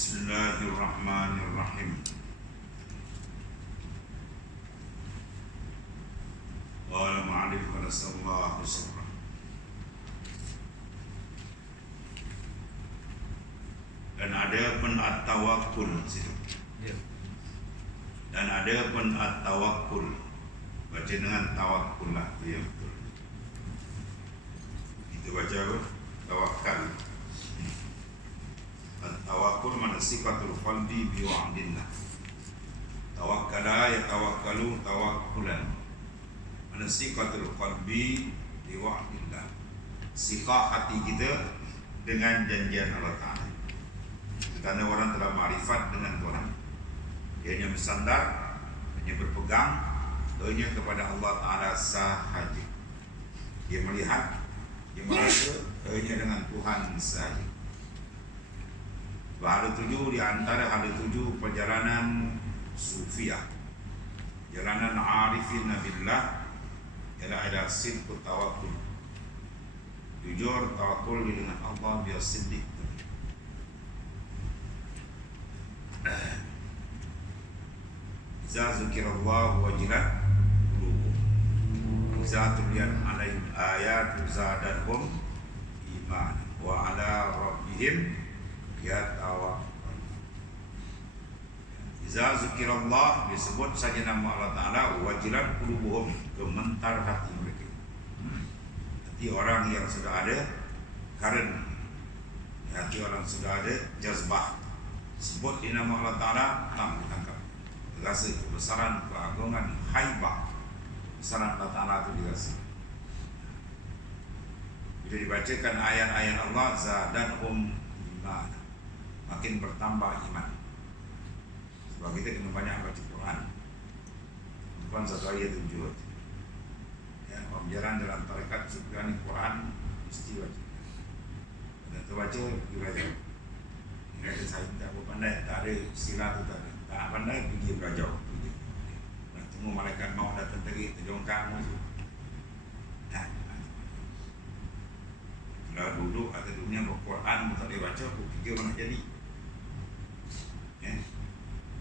Bismillahirrahmanirrahim. Qala ma'alif wa nasallahu sabra. Dan ada pun at-tawakkul situ. Dan ada pun at-tawakkul. Baca dengan tawakkul lah, itu yang betul. Itu baca apa? Tawakkal. At-tawakkul mana sifatul qalbi bi wa'dillah. Tawakkala yatawakkalu tawakkulan. Mana sifatul qalbi bi wa'dillah. Sifat hati kita dengan janjian Allah Ta'ala. Kerana orang telah ma'rifat dengan Tuhan. Dia hanya bersandar, hanya berpegang hanya kepada Allah Ta'ala sahaja. Dia melihat, dia merasa hanya dengan Tuhan sahaja. Hal tujuh di antara hal tujuh perjalanan sufiah, jalanan arifin billah, ialah ada sidq tawakkul. Jujur tawakul dengan Allah biar siddiq. Iza zukirallahu wajilat qulubuhum, iza tuliyat alaihim ayatu zadahum iman wa ala rabbihim yatawakkalun. Iza zukirallah, disebut saja nama Allah Ta'ala, wajilat qulubuhum, gemetar hati mereka. Hati orang yang sudah ada karen, hati orang sudah ada jazbah, sebut di nama Allah Ta'ala, ditangkap. Rasa kebesaran, keagungan, haibah, besaran Allah Ta'ala itu dirasa. Bila dibacakan ayat-ayat Allah, zadahum iman, makin bertambah iman. Sebab kita kena banyak baca Quran. Bukan satu ayat tujuh. Ya, pembelajaran dalam tarekat Sufiani Quran mesti baca. Dan terbaca belajar. Ini ada saya tak pandai, tak ada istilah tu tak ada. Tak pandai pergi belajar. Nak tunggu malaikat maut datang tadi terjongkang tu. Ya. Kalau duduk atau dunia berquran tak boleh baca, aku fikir mana jadi. Ya.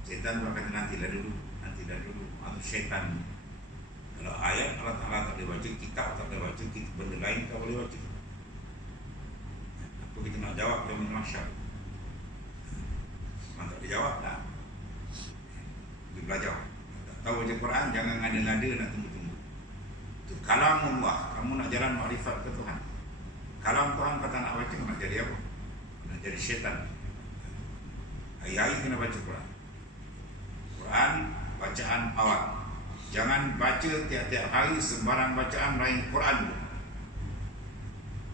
Syaitan berkata nantilah dulu. Atau syaitan. Kalau ayat Allah Ta'ala tak boleh baca, kitab tak boleh baca, kita benda lain tak boleh baca. Apa kita nak jawab yang mahsyar? Kalau tak dijawab tak. Pergi belajar. Tak tahu baca Quran, jangan ngada-ngada nak tunggu-tunggu. Itu kalam Allah. Kamu nak jalan makrifat ke Tuhan. Kalam Tuhan kata nak baca, nak jadi apa? Nak jadi syaitan. Hari-hari kena baca Quran. Quran bacaan awal. Jangan baca tiap-tiap hari sembarang bacaan lain Quran dulu.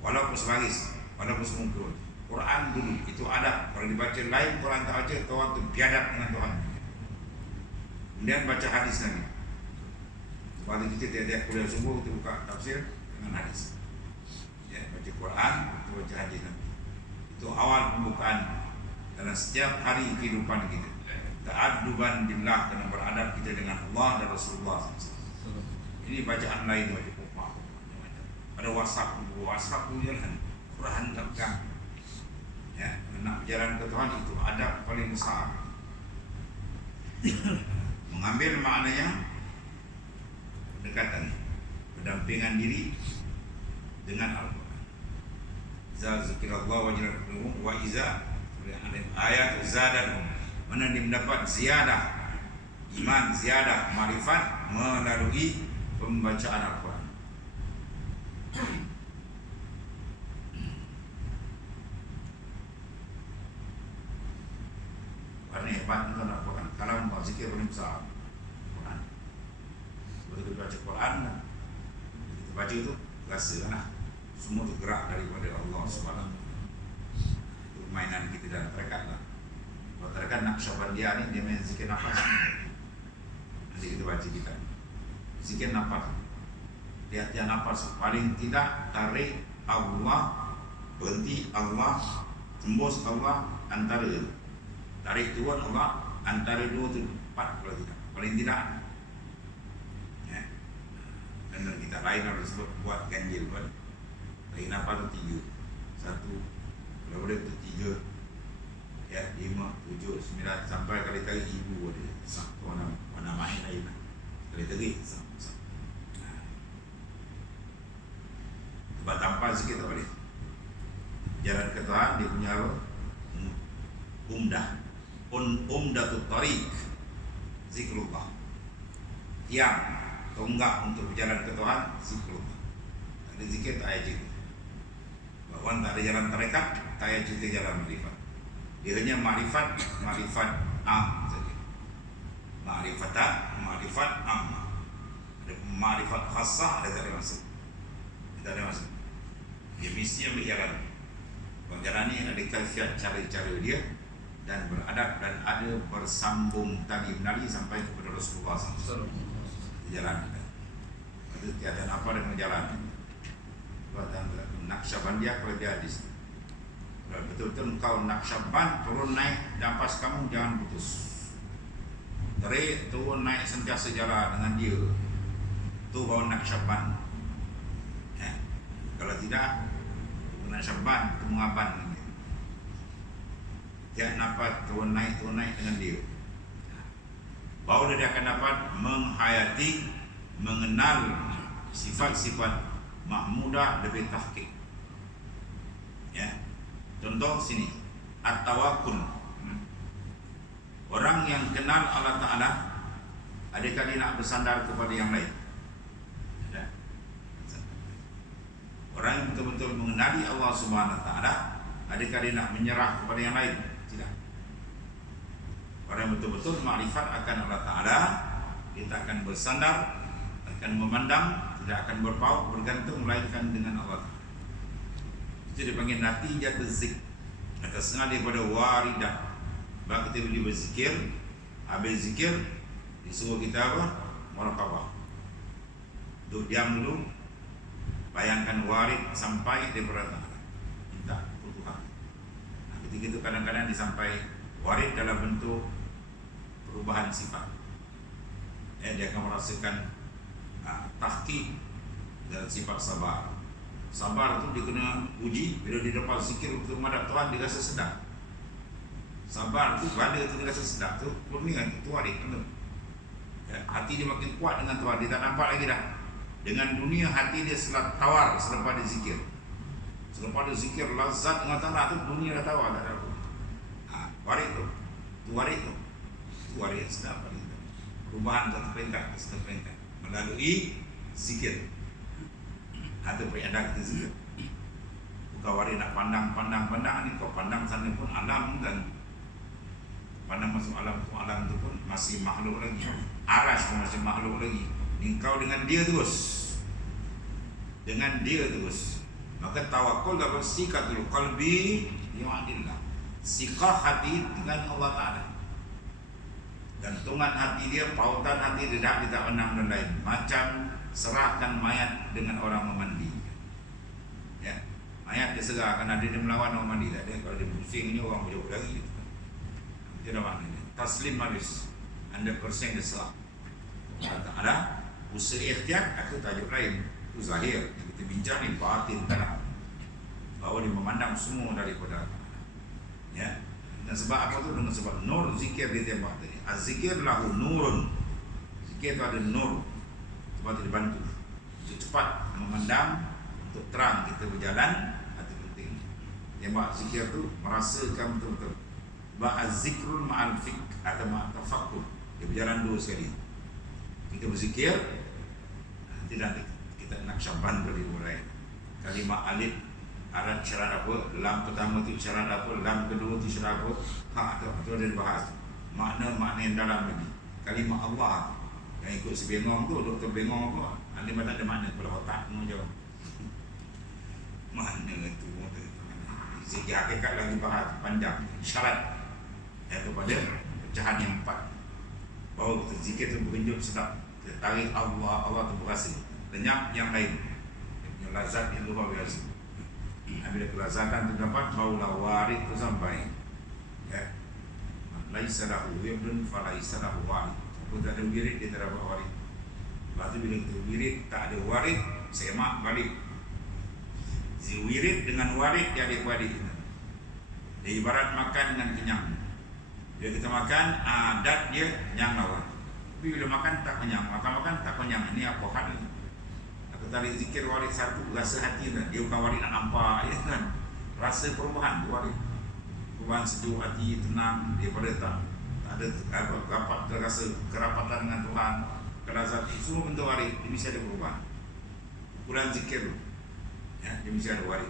Walaupun sebaris, walaupun semungkul. Quran dulu, itu adab. Kalau dibaca lain Quran tak baca, Tuhan tu biadab dengan Tuhan. Kemudian baca hadis lagi. Sebab kita tiap-tiap kuliah subuh kita buka tafsir dengan hadis. Ya, baca Quran, kita baca hadis lagi. Itu awal pembukaan dalam setiap hari kehidupan kita. Ta'adduban billah, kena beradab kita dengan Allah dan Rasulullah SAW. Ini bacaan lain, baca Quran. Ada WhatsApp tu jalan Quran tak pegang. Ya, nak berjalan ke Tuhan itu adab paling besar. Mengambil maknanya pendekatan, pendampingan diri dengan Al-Quran. Iza zikirallah wajilat qulubuhum wa iza ayat zadahum, mana dia mendapat ziyadah iman, ziyadah marifat melalui pembacaan Al-Quran. Karena hebat tentang Al-Quran. Kalau membaca zikir paling besar Quran. Sebab kita baca Quran, kita baca itu rasa lah, semua itu gerak daripada Allah SWT. Itu mainan kita dalam tarekat lah. Kalau tarekat Naqsyabandiyah ni, dia main zikir nafas. Nanti kita baca kita zikir nafas. Lihat nafas, paling tidak tarik Allah, berhenti Allah, tembus Allah, antara tarik turun Allah, antara dua tu 4 kalau tidak, paling tidak. Ya. Dan kita lain harus sebut buat ganjil pun. Tarik nafas tu 3, 1, kalau boleh tu 3. Ya, 5, 7, 9 sampai kali tarik ibu dia. Satu warna main lain. Kali tarik Sebab tanpa zikir tak boleh. Jalan ke Tuhan dia punya apa? Umdatut tariq zikrullah. Yang tonggak untuk berjalan ke Tuhan zikrullah. Ada zikir tak ada zikir. Bahwa tak ada jalan tarekat, tak ada zikir jalan marifat. Dia hanya ma'rifat am saja. Ma'rifat amma. Ada ma'rifat khassah, ada tak ada maksud. Tak ada maksud. Dia mesti ambil jalan. Jalan ni ada kaifiat cara-cara dia dan beradab dan ada bersambung tali menali sampai kepada Rasulullah SAW. Jalan itu tiada apa dengan jalan. Buatan Naqsyabandiyah kerja di situ. Betul-betul kau Naqsyaband turun naik dampas kamu jangan putus. Terik turun naik sentiasa jalan dengan dia. Tu baru Naqsyaband. Kalau tidak Naqsyaband itu mengaban. Dia dapat turun naik dengan dia. Baru dia akan dapat menghayati, mengenal sifat-sifat mahmudah lebih tahqiq. Ya. Contoh sini, at-tawakkul. Orang yang kenal Allah Ta'ala, adakah dia nak bersandar kepada yang lain? Ada. Orang yang betul-betul mengenali Allah Subhanahu Wa Ta'ala, adakah dia nak menyerah kepada yang lain? Tidak. Orang yang betul-betul makrifat akan Allah Ta'ala, dia tak akan bersandar, akan memandang, tidak akan berpaut, bergantung melainkan dengan Allah Ta'ala. Itu dipanggil natijat zik. Atas setengah daripada waridah. Sebab kita boleh berzikir, habis zikir disuruh kita apa? Muraqabah. Duduk diam dulu, bayangkan warid sampai daripada Ta'ala, minta kebutuhan. Ketika itu kadang-kadang disampai warid dalam bentuk perubahan sifat. Dia akan merasakan tahqiq dan sifat sabar. Sabar tu dia kena uji. Bila dia dapat zikir untuk menghadap Tuhan, dia rasa sedap. Sabar tu, pada tu dia rasa sedap tu, kurnia tu warid. Ya, hati dia makin kuat dengan Tuhan. Dia tak nampak lagi dah. Dengan dunia hati dia tawar selepas dia zikir. Selepas dia zikir lazat dengan tanah tu, dunia dah tawar, tak ada apa. Warid tu. Tu warid tu. Tu warid yang sedap. Perubahan satu peringkat, satu peringkat melalui zikir. Ada periada kita zikir. Bukan warid nak pandang ni, kau pandang sana pun alam, dan pandang masuk alam tu pun masih makhluk lagi. Aras pun masih makhluk lagi. Kau dengan dia terus. Dengan dia terus. Maka tawakul dapat sikatul qalbi bi'adillah. Sikah hati dengan Allah Ta'ala. Gantungan hati dia, pautan hati dia tak menang dan lain. Macam serahkan mayat dengan orang memandi. Ya, mayat dia serahkan, ada dia melawan orang mandi. Tak ada. Kalau dia pusing ni orang berjauh lagi. Itu dah maknanya. Taslim habis. 100% dia serah. Allah Ta'ala. Usaha ikhtiar, aku tajuk lain. Itu zahir. Kita bincang ni batin tanah. Bahawa dia memandang semua daripada ya. Dan sebab apa tu? Dengan sebab nur zikir dia tembak tadi. Az-zikir lahu nurun. Zikir tu ada nur. Sebab dia dibantu untuk cepat memandang, untuk terang kita berjalan. Itu penting. Tembak zikir tu merasakan betul-betul. Sebab az-zikrul ma'al fiqh atau ma'al tafakkur. Dia berjalan dua sekali. Kita berzikir, nanti kita Naqsyaband berdimulai. Kalimah alif, arat syarat apa, lam pertama tu syarat apa, lam kedua tu syarat apa. Tu ada dibahas. Makna-makna yang dalam lagi. Kalimah Allah yang ikut si bengong tu, doktor bengong apa, alim tak ada makna kepala otak semua je. Makna tu segi hakikat lagi bahas panjang. Syarat kepada pecahan yang 4. Bahawa kita zikir tu bergenjut sedap. Kita tarik Allah tu berhasil. Lenyap yang lain. Yang lazat yang luar biasa. Bila kelazatan tu dapat, barulah warid tu sampai. Ya. Laisa lahu wirdun falaisa lahu warid. Kalau tak ada wirid, dia tak dapat warid. Lepas tu bila kita wirid, tak ada warid, semak balik. Si wirid dengan warid, dia adik-adik. Dia ibarat makan dengan kenyang. Bila kita makan, adat dia kenyang lawan. Tapi bila makan tak kenyang, makan tak kenyang. Ini apa hal ini? Aku tarik zikir waris satu, rasa hati kan. Dia bukan waris nak nampak, ya kan? Rasa perubahan waris. Perubahan sejuk hati, tenang. Daripada tak ada rapat terasa kerapatan dengan Tuhan. Kerasa semua bentuk waris. Dia mesti ada perubahan. Ukuran zikir tu, ya, dia mesti ada waris.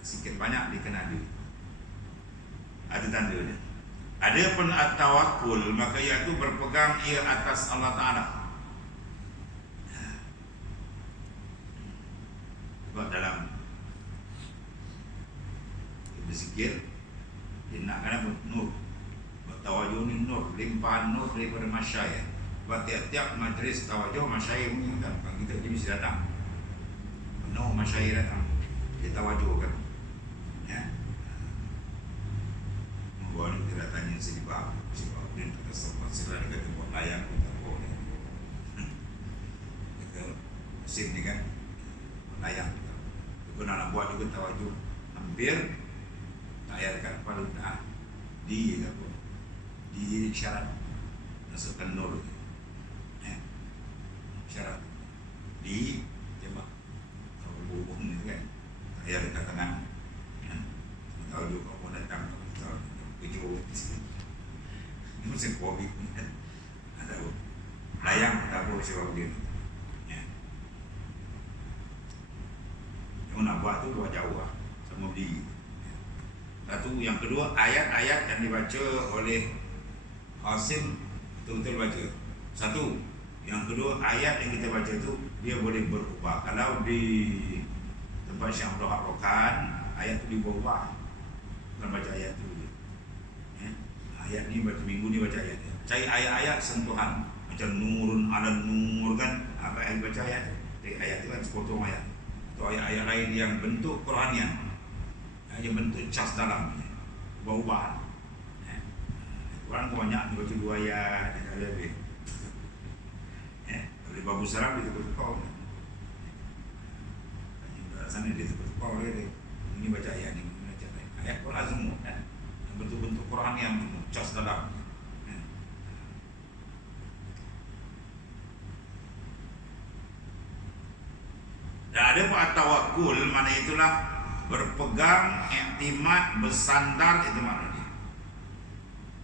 Sikit banyak dikenali. Ada tanda dia. Ada pun at-tawakkul, maka iaitu berpegang ia atas Allah Ta'ala. Sebab dalam berzikir, dia nakkan apa? Nur. Bertawajuh ni nur, limpahan nur daripada masyayikh. Sebab tiap-tiap majlis tawajuh masyayikh mengingatkan, bukan kita dia mesti datang. Penuh masyayikh datang, dia tawajuh kan. Bawa ni kita tanya sebab dia kata sebab sila dia kata buat layak pun tak boleh. Kata musim ni kan layak. Dia nak buat juga tawajuh hampir tak payah dekat kepala dah di apa di syarat masukkan nur syarat di jemaah hubung ni kan tak payah dekat tangan tawajuh kau pun datang ini musim COVID ni kan ada layang tak boleh sebab dia yang nak buat tu buat jauh lah sama beli. Satu, yang kedua ayat-ayat yang dibaca oleh Hasim betul-betul baca. Satu, yang kedua ayat yang kita baca tu dia boleh berubah. Kalau di tempat Syekh Abdul Haq Rokan ayat tu diubah, bukan baca ayat tu. Ayat ni baca minggu ni baca ayat. Cari ayat-ayat sentuhan macam nurun ala nur kan. Apa yang baca ayat? Ayat tu kan sepotong ayat. Atau ayat-ayat lain yang bentuk Quranian. Yang bentuk cas dalam ubah-ubah. Quran banyak dia baca 2 ayat dia lebih. Oleh Babu Salam dia tukar-tukar. Sana dia tukar-tukar dia. Ini baca ayat ni, baca ayat Quran semua kan. Bentuk-bentuk Quran yang cas dalam. Dan ada pun at-tawakkul, mana itulah berpegang, iktimad, bersandar, itu maknanya.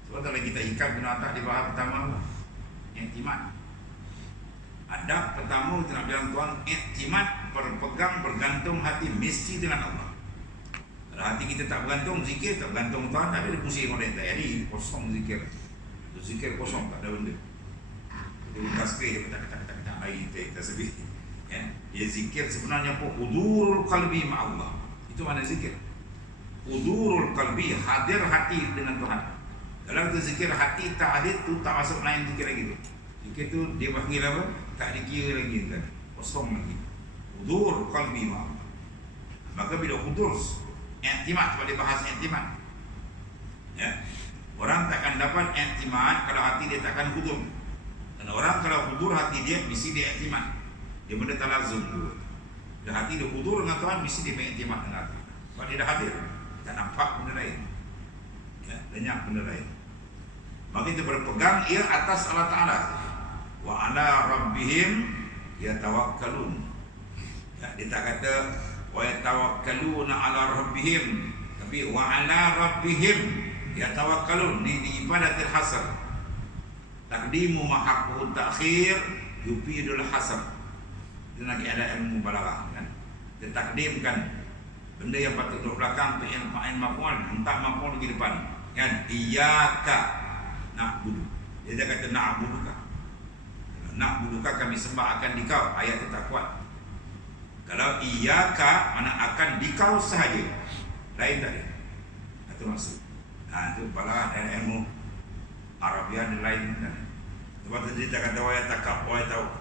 Sebab kalau kita ikat guna atas di bahasa pertama iktimad. Adab pertama kita nak bilang tuan, iktimad, berpegang, bergantung hati mesti dengan Allah. Kalau hati kita tak bergantung, zikir tak bergantung Tuhan, tak ada pusing oleh tak jadi kosong zikir. Itu zikir kosong, tak ada benda. Itu tasbih dia ketak-ketak air kita sebut. Ya, dia zikir sebenarnya apa? Hudurul qalbi ma'allah. Itu mana zikir? Hudurul qalbi, hadir hati dengan Tuhan. Kalau kita zikir hati tak hadir tu tak masuk lain zikir lagi tu. Zikir tu dia panggil apa? Tak dikira lagi kan. Kosong lagi. Hudurul qalbi ma'allah. Maka bila hudur i'timad, sebab dia bahas i'timad. Ya. Orang takkan dapat i'timad kalau hati dia takkan hudur. Dan orang kalau hudur hati dia mesti dia i'timad. Dia benda talazum dulu. Dan hati dia hudur dengan Tuhan mesti dia i'timad dengan Tuhan. Sebab dia dah hadir, tak nampak benda lain. Ya, banyak benda lain. Maka kita berpegang ia atas Allah Ta'ala. Wa ala rabbihim yatawakkalun. Ya, dia tak kata wa yatawakkaluna ala rabbihim, tapi wa ala rabbihim yatawakkalun. Ini di ibadatil hasr. Taqdimu ma haqqu ta'khir yufidul hasr. Dia nak ada ilmu balaghah kan. Dia takdimkan benda yang patut duduk belakang fi'il fa'il maf'ul, hentak maf'ul di depan. Kan? Iyyaka na'budu. Dia kata na'buduka. Na'buduka, kami sembah akan dikau. Ayat itu tak kuat. Kalau iyyaka mana akan dikau sahaja. Lain tak ada. Itu maksud. Itu balaghah dan ilmu Arabiah dan lain kan. Sebab tadi dia kata wa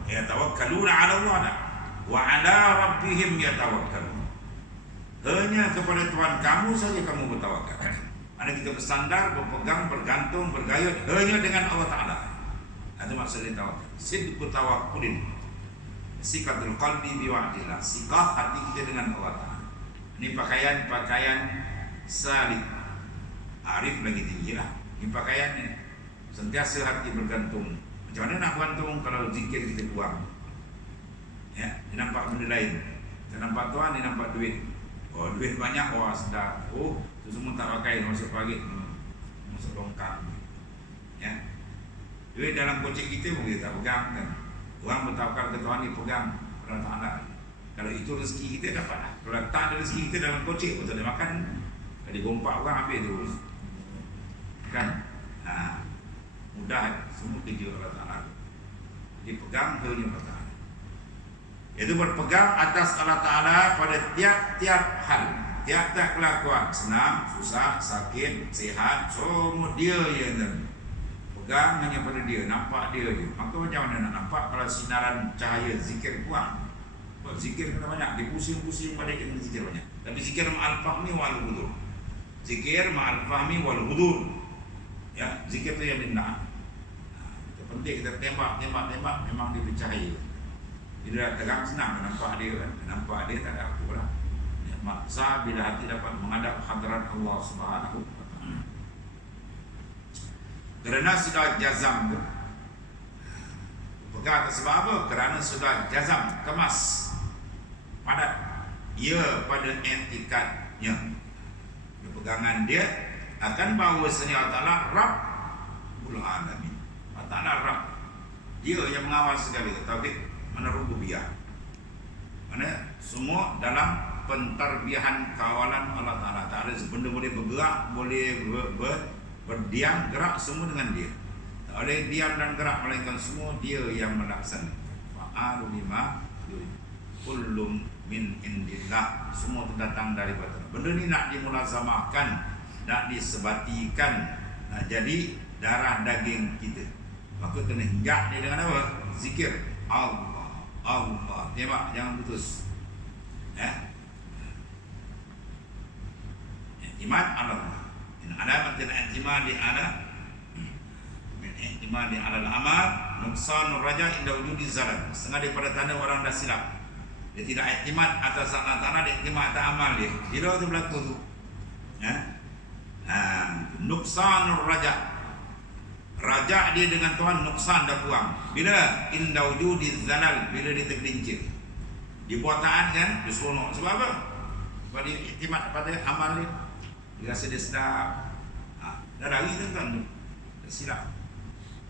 yatawakkaluna 'ala Allah wa 'ala rabbihim yatawakkalun. Hanya kepada Tuhan kamu saja kamu bertawakal. Mana kita bersandar, berpegang, bergantung, bergayut hanya dengan Allah Ta'ala. Itu maksudnya tawakal. Sidqu tawakkulin. Sikatul qalbi biwa'dillah. Sikah hati kita dengan Allah Ta'ala. Ini pakaian salik. Arif lagi tinggi lah. Ini pakaiannya. Sentiasa hati bergantung. Macam mana nak bergantung kalau zikir kita kurang? Ya, dia nampak benda lain. Dia nampak tuan, dia nampak duit. Oh, duit banyak, wah sedap. Oh, itu semua tak pakai, masuk parit, masuk longkang. Ya, duit dalam kocek kita pun kita tak pegang kan. Orang bertawakal ke Tuhan, dia pegang Allah Ta'ala. Kalau itu rezeki kita dapat lah. Kalau tak ada rezeki kita dalam kocek pun tak ada makan. Kalau digompak orang habis terus. Kan? Mudah semua kerja Allah Ta'ala. Dipegang hanya Allah Ta'ala. Itu berpegang atas Allah Ta'ala pada tiap-tiap hal, tiap-tiap kelakuan, senang, susah, sakit, sihat, semua dia yang pegang hanya pada dia, nampak dia je. Maka macam mana nak nampak kalau sinaran cahaya zikir kurang? Buat zikir kena banyak, dipusing-pusing pada kita zikir banyak. Tapi zikir ma'al fahmi wal hudur. Zikir ma'al fahmi wal hudur. Ya, zikir tu yang dinda. Itu penting kita tembak memang dia bercahaya. Bila terang senang nampak dia kan, nampak dia tak ada apa lah. Ya, maksa bila hati dapat menghadap hadirat Allah Subhanahu wa Ta'ala. Kerana sudah jazam tu. Pegang atas sebab apa? Kerana sudah jazam, kemas, padat. Ia pada etikatnya. Pegangan dia akan bahawa Allah Ta'ala Rabbul Alamin. Allah Ta'ala Rabb. Dia yang mengawal segala tauhid. Mana rububiyah, mana semua dalam pentarbiahan kawalan Allah Ta'ala. Tak ada benda boleh bergerak, boleh berdiam, gerak semua dengan dia. Tak boleh diam dan gerak, melainkan semua dia yang melaksanakan. Fa'alu lima kullum min indillah. Semua itu datang daripada Allah. Benda ni nak dimulazamahkan, nak disebatikan, nak jadi darah daging kita. Maka kena hinggap dia dengan apa? Zikir Allah. Allah, tembak jangan putus. Ya. I'timad ala Allah. In alamatil i'timadi ala min i'timadi ala al-amal nuqsanur raja inda wujudi zalam. Setengah daripada tanda orang dah silap. Dia tidak i'timad atas Allah Ta'ala, dia i'timad atas amal dia. Bila tu berlaku tu? Ya. Nuqsanur raja. Raja dia dengan Tuhan nuksan dah kurang. Bila inda wujudi zalal, bila dia tergelincir, dibuat taat kan, dia seronok. Sebab apa? Sebab dia iktimat pada amal dia. Dia rasa dia sedap. Dah lari tuan-tuan, dah silap.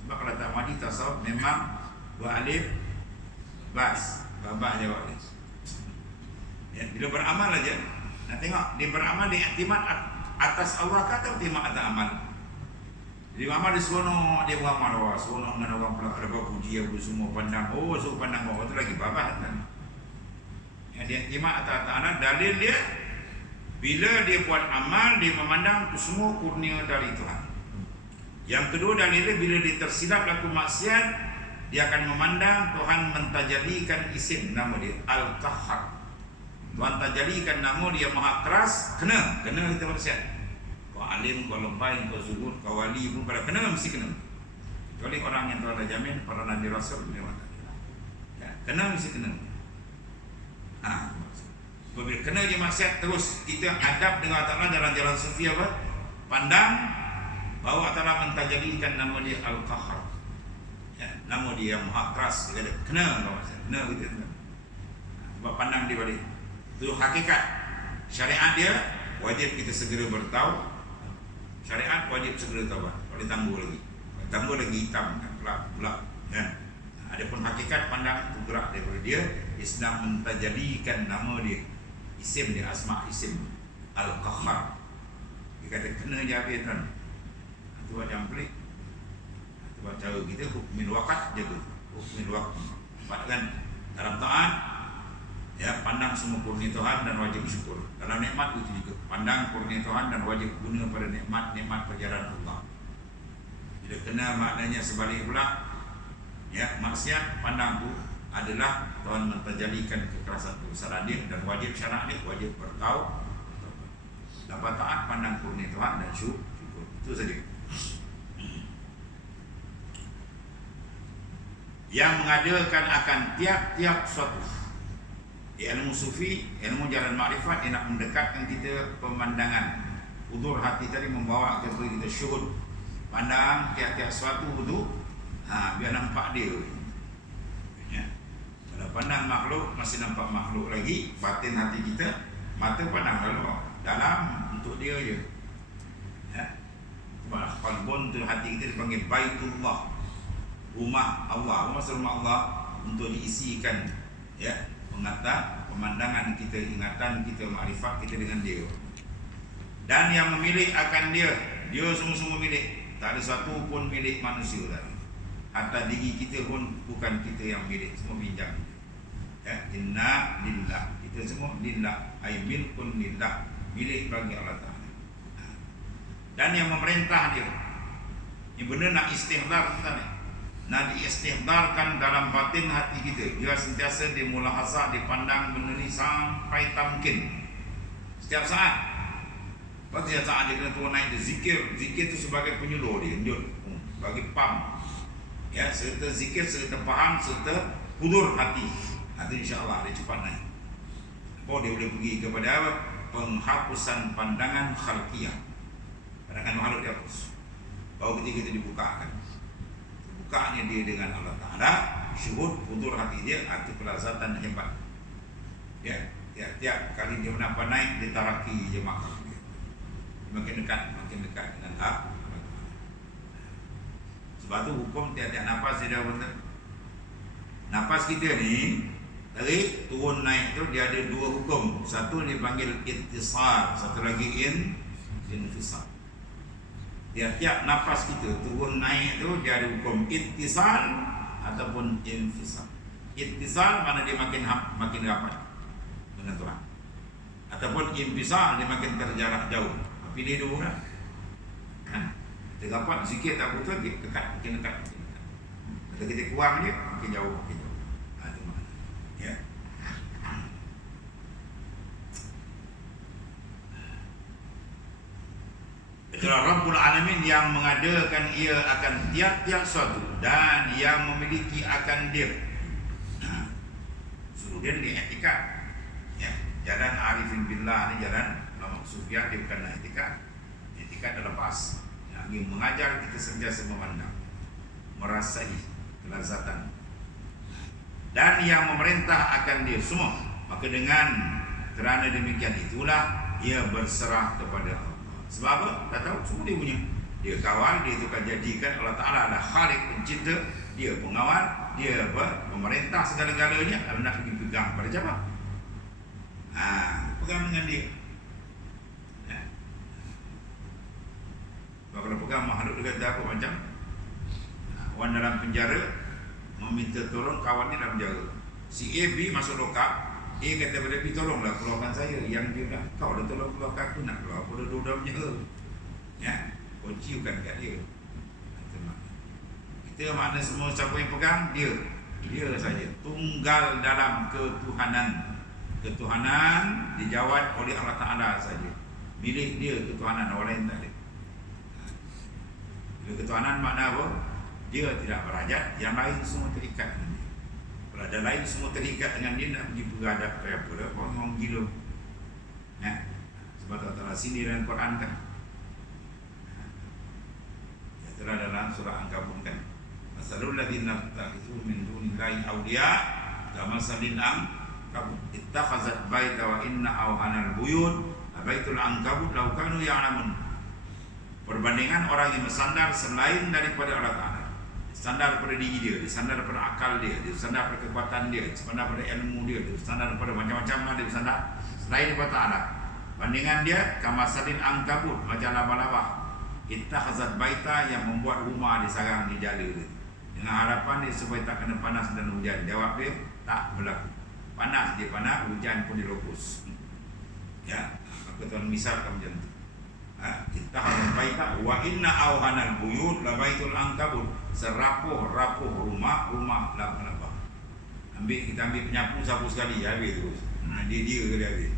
Sebab kalau tak mandi tasawuf memang dua alif bas, babak jawab dia. Ya, bila beramal aja, nak tengok dia beramal, dia iktimat atas Allah kata iktimat atas amal. Jadi amal dia seronok, dia beramal, seronok dengan orang pula ada puji apa semua pandang. Oh, so pandang orang tu lagi babak kan. Yang dia iktimat atas Ta'ala, dalil dia bila dia buat amal, dia memandang itu semua kurnia dari Tuhan. Yang kedua dalil dia, bila dia tersilap laku maksiat, dia akan memandang Tuhan mentajalikan isim nama dia Al-Qahhar. Tuhan tajalikan nama dia Maha Keras, kena kita maksiat. Kau alim, kau lembai, kau zuhud, kau wali pun pada kena, mesti kena. Kecuali orang yang telah jamin, para Nabi Rasul ya, kena mesti kena. Bila kena je maksiat, terus kita adab dengan Allah Ta'ala dalam jalan sufi apa? Pandang bahawa Allah Ta'ala mentajalikan nama dia Al-Qahhar ya, nama dia yang Maha Keras. Dia kata, kena kau maksiat, kena kita kena. Sebab pandang dia balik. Itu hakikat syariat dia, wajib kita segera bertaubat. Syariat wajib segera taubat. Boleh tangguh lagi. Tangguh lagi hitam kan, pula kan. Adapun hakikat pandang itu gerak daripada dia. Islam mentajalikan nama dia, isim dia, asma isim Al-Qahhar. Dia kata kena je habis tuan. Itu yang pelik. Itu cara kita hukmin waqat jaga. Hukmin waqt. Kan dalam taat ya, pandang semua kurnia Tuhan dan wajib bersyukur. Dalam nikmat itu juga pandang kurnia Tuhan dan wajib guna pada nikmat perjalanan Allah. Bila kena maknanya sebalik pula ya, maksiat pandang itu adalah Tuhan mentajalikan kekerasan kebesaran dia dan wajib syarak dia, wajib bertaubat. Dapat taat pandang kurnia Tuhan dan syukur. Itu saja. Yang mengadakan akan tiap-tiap suatu. Ilmu sufi, ilmu jalan makrifat, dia nak mendekatkan kita pemandangan Udur hati tadi membawa kita syuhud, pandang tiap-tiap suatu itu, biar nampak dia. Ya. Kalau pandang makhluk masih nampak makhluk lagi, batin hati kita, mata pandang lalu dalam untuk dia je. Ya. Qalbun tu hati kita dipanggil Baitullah, rumah Allah, rumah Allah untuk diisikan, ya, pemandangan kita, ingatan kita, makrifat kita dengan dia. Dan yang memilih akan dia semua-semua milik. Tak ada satu pun milik manusia lagi. Hatta diri kita pun bukan kita yang milik, semua pinjam. Ya, inna lillah. Kita semua lillah, ay milkun lillah, milik bagi Allah Ta'ala. Dan yang memerintah dia. Ini benar nak istihdar kita ni. Nak diistihdarkan dalam batin hati kita. Dia sentiasa dimulahazah, dipandang benda ni sampai tamkin. Setiap saat. Pada saat dia kena turun naik dia zikir. Zikir tu sebagai penyuluh dia, bagi pam. Ya, serta zikir, serta faham, serta hudur hati. Nanti insya-Allah dia cepat naik. Oh, dia boleh pergi kepada apa? Penghapusan pandangan khalqiyah. Pandangan makhluk dia hapus. Baru ketika itu dibukakan. Bukanya dia dengan Allah Ta'ala, syuhud, hudur hati dia, hati pelazatan hebat. Ya, tiap kali dia menampak naik, dia taraki je makhluk. Makin dekat dengan Allah. Sebab tu hukum tiap-tiap nafas dia dah betul. Nafas kita ni tarik turun naik tu dia ada dua hukum. Satu dipanggil ittisal, satu lagi infisal. Tiap-tiap nafas kita turun naik tu dia ada hukum ittisal ataupun infisal. Ittisal mana dia makin rapat dengan Tuhan. Ataupun infisal dia makin terjarak jauh. Pilih dulu kan. Kita dapat zikir tak betul, makin dekat. Kalau kita kurang je, makin jauh. Itu makna. Ya. Itulah Rabbul Alamin yang mengadakan ia akan tiap-tiap suatu dan yang memiliki akan dia. Suruh dia dengan etika. Ya. Jalan Arifin Billah ni jalan Sufiah, dia bukan nak etikat. Etikat adalah pas yang ingin mengajar kita sentiasa memandang, merasai kelazatan. Dan yang memerintah akan dia semua. Maka dengan kerana demikian itulah ia berserah kepada Allah. Sebab apa? Tak tahu, semua dia punya. Dia kawal, dia tukar jadikan Allah Ta'ala adalah Khalik pencipta, dia pengawal, dia pemerintah segala-galanya. Nak pergi pegang pada siapa? Pegang dengan dia. Kalau pegang makhluk dia kata apa macam orang dalam penjara meminta tolong kawan dia dalam penjara. Si A, B masuk lokap. A kata pada B, tolonglah keluarkan saya. Yang dia dah, kau dah tolong keluarkan aku, nak keluar apa dah dalam penjara. Ya, kunci bukan kat dia. Kita makna semua siapa yang pegang dia saja. Tunggal dalam ketuhanan. Ketuhanan dijawab oleh Allah Ta'ala saja. Milik dia ketuhanan, orang lain tak ada. Ketuhanan makna apa? Dia tidak berhajat, yang lain semua terikat dengan dia. Kalau ada lain semua terikat dengan dia, nak pergi beradab kayak apa dah, orang gila. Ya. Sebab Allah Ta'ala sini dalam Quran kan. Ya, telah dalam surah Ankabut kan. Masalul ladzina takhudhu min dunillahi awliya kamasalil ankabut ittakhazat baita wa inna awhanal buyut baitul ankabut law kanu ya'lamun. Perbandingan orang yang bersandar selain daripada Allah Ta'ala, bersandar pada diri dia, bersandar pada akal dia, bersandar pada kekuatan dia, bersandar pada ilmu dia, bersandar pada macam-macam dia bersandar selain daripada Ta'ala. Bandingan dia kamasalin angkabut, macam laba-laba. Ittakhazat baita, yang membuat rumah di sarang di jala dia, dengan harapan dia supaya tak kena panas dan hujan. Jawab dia tak berlaku. Panas dia panas, hujan pun dia lokus. Ya, maka Tuhan misalkan macam tu. Kita harus baita wa inna awhanal buyut la baitul ankabut. Serapuh-rapuh rumah laba-laba. Kita ambil penyapu sapu sekali habis terus. Dia kali habis.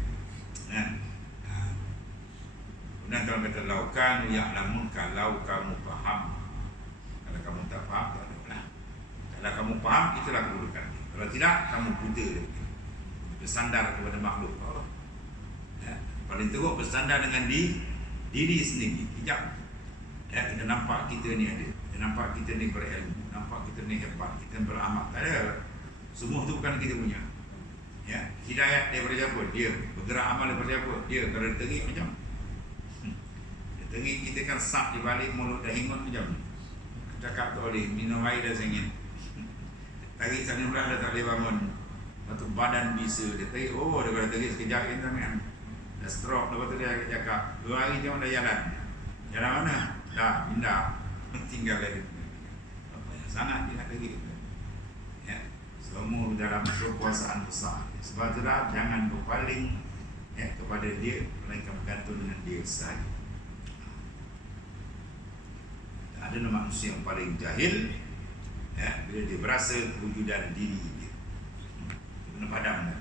Kemudian kalau kata laukan ya'lamun, kalau kamu faham. Kalau kamu tak faham, tak ada lah. Kalau kamu faham, itulah kedudukan. Kalau tidak, kamu buta dia. Bersandar kepada makhluk Allah. Paling teruk bersandar dengan diri sendiri. Kejap. Ya, kita nampak kita ni ada. Kita nampak kita ni berilmu. Nampak kita ni hebat. Kita beramal. Tak ada. Semua tu bukan kita punya. Ya, hidayat daripada siapa? Dia. Bergerak amal daripada siapa? Dia. Kalau dia terik macam. Dia terik kita kan sap di balik mulut dah hingot macam. Cakap tak boleh. Minum air dah sengit. Tarik sana pula dah tak boleh bangun. Lepas tu badan bisa. Dia tarik. Oh, dia boleh tarik sekejap kan. Dah stroke. Lepas tu dia cakap 2 hari dia dah jalan. Jalan mana? Dah pindah. Tinggal lagi. Sangat dia nak tarik. Ya. Semua dalam kekuasaan besar. Sebab itulah jangan berpaling kepada dia, melainkan bergantung dengan dia sahaja. Ada manusia yang paling jahil bila dia berasa kewujudan diri dia. Kena padam.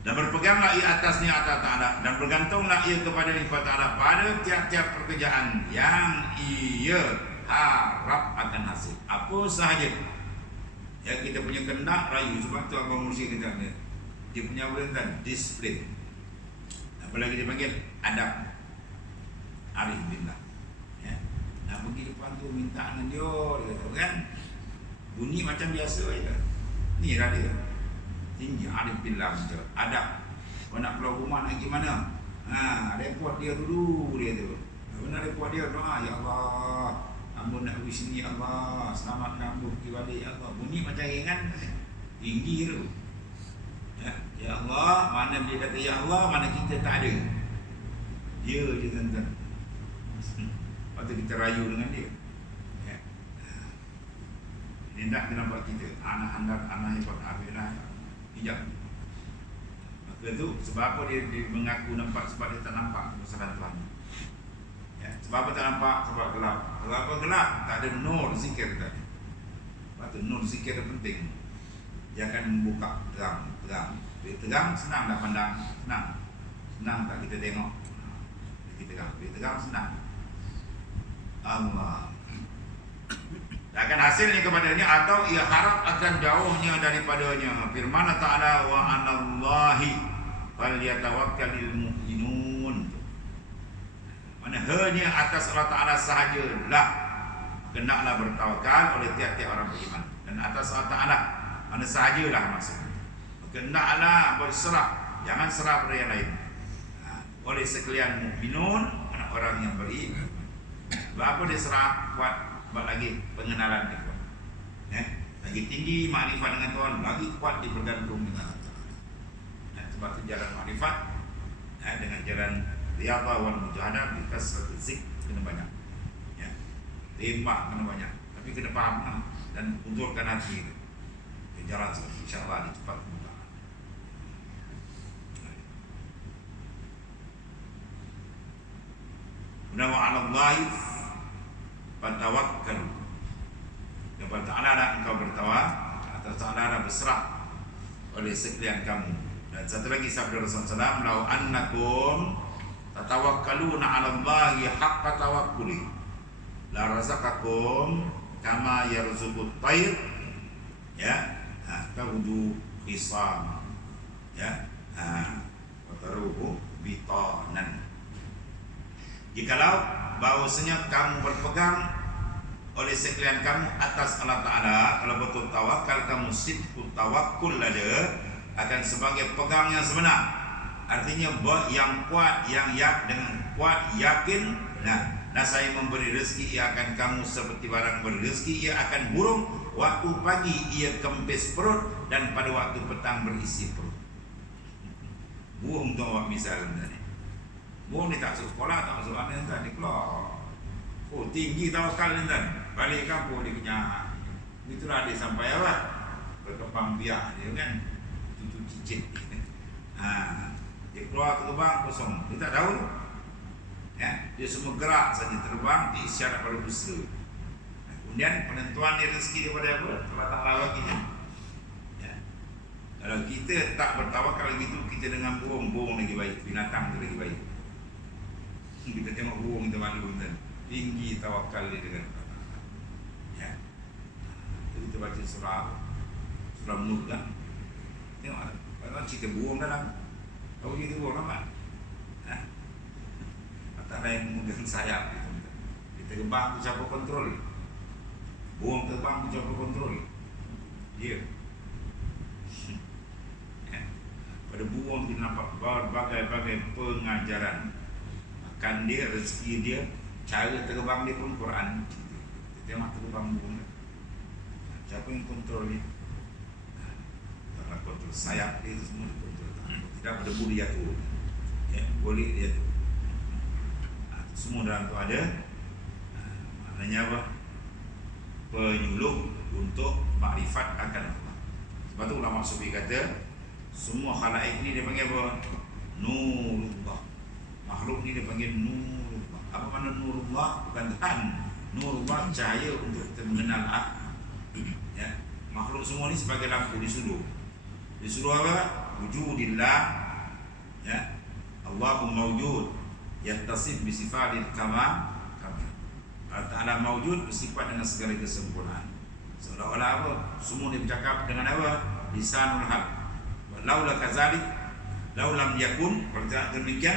Dan berpeganglah ia atasnya atas Ta'ala, dan bergantunglah ia kepada Allah Ta'ala pada tiap-tiap pekerjaan yang ia harap akan hasil. Apa sahaja yang kita punya kendak rayu. Sebab tu Abang Mursyid kata dia punya perintah disiplin. Apa lagi dia panggil? Adab. Arif billah. Nak pergi depan tu minta dengan dia kata kan. Bunyi macam biasa je. Ni lah dia. Tinggi arif billah macam adab. Kau nak keluar rumah nak pergi mana? Report dia dulu dia tu. Benar report dia doa, ya Allah, Ambo nak pergi sini ya Allah, selamatkan Ambo pergi balik ya Allah. Bunyi macam ringan, tinggi tu. Ya Allah, mana dia kata ya Allah, mana kita tak ada. Dia je tuan-tuan. Lepas tu kita rayu dengan dia. Dia nak kena buat kita anak anda, anak hebat, anak hijab. Maka tu sebab apa dia mengaku nampak? Sebab dia tak nampak kesalahan Tuhan. Sebab apa tak nampak? Sebab gelap. Sebab apa gelap? Tak ada nur zikir tadi. Sebab tu nur zikir itu penting. Dia akan membuka terang. Bila terang senang dah pandang. Senang tak kita tengok. Bila terang senang. Allah. Akan hasilnya kepadanya atau ia harap akan jauhnya daripadanya. Firman Ta'ala wa 'alallahi falyatawakkalul mu'minun. Mana hanya atas Allah Ta'ala sahajalah hendaklah bertawakal oleh tiap-tiap orang beriman. Dan atas Allah Ta'ala mana sahajalah maksudnya. Hendaklah berserah, jangan serah pada yang lain. Oleh sekalian mukminun, orang yang beriman. Sebab apa dia serah? Buat lagi pengenalan dia kuat. Lagi tinggi makrifat dengan Tuhan, lagi kuat dia bergantung dengan Allah. Sebab itu jalan makrifat dengan jalan riyadhah wal mujahadah, kita satu zik kena banyak. Tembak kena banyak. Tapi kena faham dan unturkan hati itu. Jalan seperti insya-Allah cepat mudah. Wa 'alallahi fatawakkal. Kepada Ta'ala engkau bertawakal, atas Ta'ala berserah oleh sekalian kamu. Dan satu lagi sabda Rasulullah SAW, lau annakum tatawakkaluna 'ala Allahi haqqa tawakkuli la razaqakum kama yarzuqut tayr tawdu hisam wa taruhu bitanan. Jikalau bahwasanya kamu berpegang oleh sekalian kamu atas Allah Ta'ala, kalau betul tawakal kamu sidqut tawakkul ada, akan sebagai pegang yang sebenar. Artinya yang kuat, yang dengan kuat yakin. Nah saya memberi rezeki, ia akan kamu seperti barang beri rezeki, ia akan burung. Waktu pagi ia kempis perut, dan pada waktu petang berisi perut. Burung tu awak misalnya tadi. Burung ni tak masuk sekolah, tak masuk mana tadi keluar. Oh tinggi tawakal ni tadi. Balik kampung dia kenyang. Itulah dia sampai awak berkembang biak dia kan. Tutu cicit. Dia keluar terbang kosong. Dia tak tahu. Dia semua gerak saja terbang diisyarat pada busra. Kemudian penentuan dia rezeki daripada apa? Allah Ta'ala baginya. Kalau kita tak bertawakal gitu, kita dengan burung lagi baik, binatang tu lagi baik. Kita tengok burung kita malu kan. Tinggi tawakal dia dengan Allah. Jadi kita baca surah Mulk kan. Tengok cerita burung dalam. Tahu cerita burung nampak? tak ada yang memegang sayap gitu. Kita terbang tu siapa kontrol? Burung terbang tu siapa kontrol? Dia. Pada burung kita nampak berbagai-bagai pengajaran. Makan dia, rezeki dia, cara terbang dia pun Quran. Kita tengok terbang burung. Siapa yang kontrol dia? Tak kontrol sayap dia itu semua dikontrol. Tidak pada budi jatuh. Ya, boleh dia tu. Semua dalam tu ada. Maknanya apa? Penyuluh untuk makrifat akan Allah. Sebab tu ulama sufi kata semua khalaik ni dia panggil apa? Nurullah. Makhluk ni dia panggil nurullah. Apa makna nurullah? Bukan Tuhan. Nurullah cahaya untuk kita mengenal Allah. Ya. Makhluk semua ni sebagai lampu disuruh. Disuruh apa? Wujudillah. Ya. Allahu mawjud. Yattasif bisifatil kama. Allah Ta'ala mawjud bersifat dengan segala kesempurnaan. Seolah-olah apa? Semua ni bercakap dengan apa? Lisanul hal. Laula kazalik, laulam yakun, kalau tidak demikian,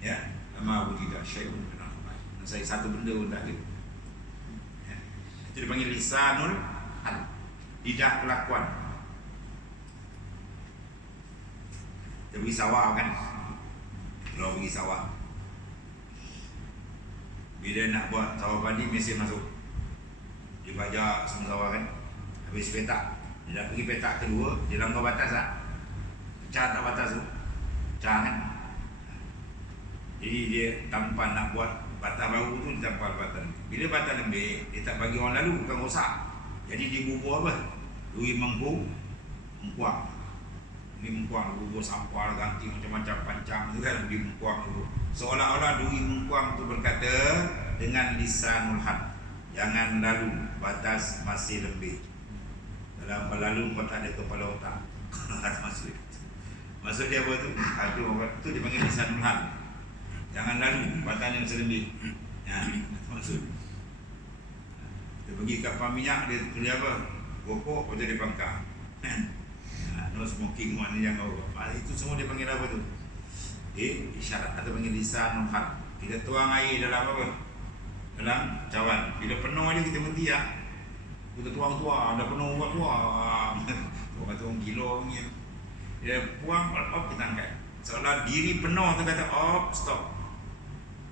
ya, lama wujida syai'un min al-khalaq. Saya satu benda pun tak ada. Ya. Itu dipanggil lisanul hal, lidah kelakuan. Dia pergi sawah kan, kalau pergi sawah, bila nak buat sawah padi, mesin masuk, dia bajak semua sawah kan, habis petak, dia dah pergi petak kedua, dia langkah batas tak? Pecah tak batas tu? Pecah kan? Jadi dia tanpa nak buat batas baru tu, dia tampal batas. Bila batas lembik, dia tak bagi orang lalu, bukan rosak. Jadi dia bubur apa? Duri mengkuang. Ini mengkuang, bubur sampah, ganti macam-macam pancang tu kan, duri mengkuang tu. Seolah-olah duri mengkuang tu berkata dengan lisanul hal, jangan lalu, batas masih lembik. Dalam berlalu kau tak ada kepala otak. Maksud dia apa tu? Ada orang tu dia panggil lisanul hal. Jangan lalu, batas yang selembik. Ya, maksud. Dia pergi kapal minyak, dia beli apa? Rokok, lepas tu dia pangkang. No smoking one ni jangan rokok. Itu semua dia panggil apa tu? Isyarat atau panggil lisanul hal. Kita tuang air dalam apa? Dalam cawan. Bila penuh aja kita berhenti ya. Kita tuang-tuang, dah penuh buat tuang. Orang tu orang gila ni. Dia buang, kita angkat. Seolah diri penuh tu kata, stop.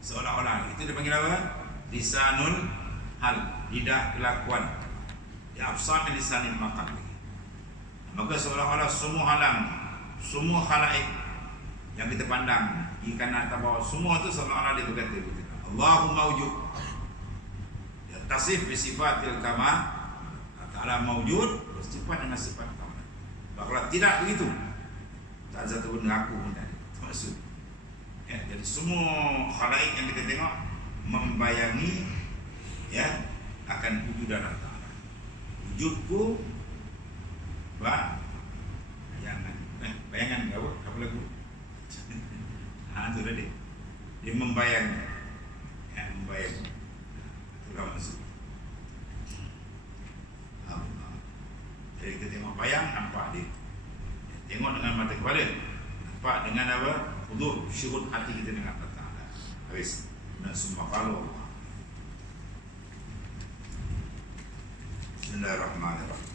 Seolah-olah. Itu dia panggil apa? Lisanul hal. Lidah kelakuan. Ya absar min lisanil maqam. Maka seolah-olah semua halang, semua khalaik yang kita pandang, di kanan atau bawah, semua tu seolah-olah dia berkata begitu. Allahu mawjud. Ya tasif bisifatil kama. Ta'ala mawjud bersifat dengan sifat kamal. Kalau tidak begitu, tak ada satu benda aku pun tadi. Itu maksud. Ya, jadi semua khalaik yang kita tengok membayangi ya akan wujudan Allah Ta'ala. Wujudku bayangan apa lagu? Itu tadi. Dia membayangi. Ya, membayangi. Itulah maksud. Jadi kita tengok bayang, nampak dia. Tengok dengan mata kepala, nampak dengan apa? Hudur, syuhud hati kita dengan Allah Ta'ala. Habis. Dan semua kalau Bismillahirrahmanirrahim.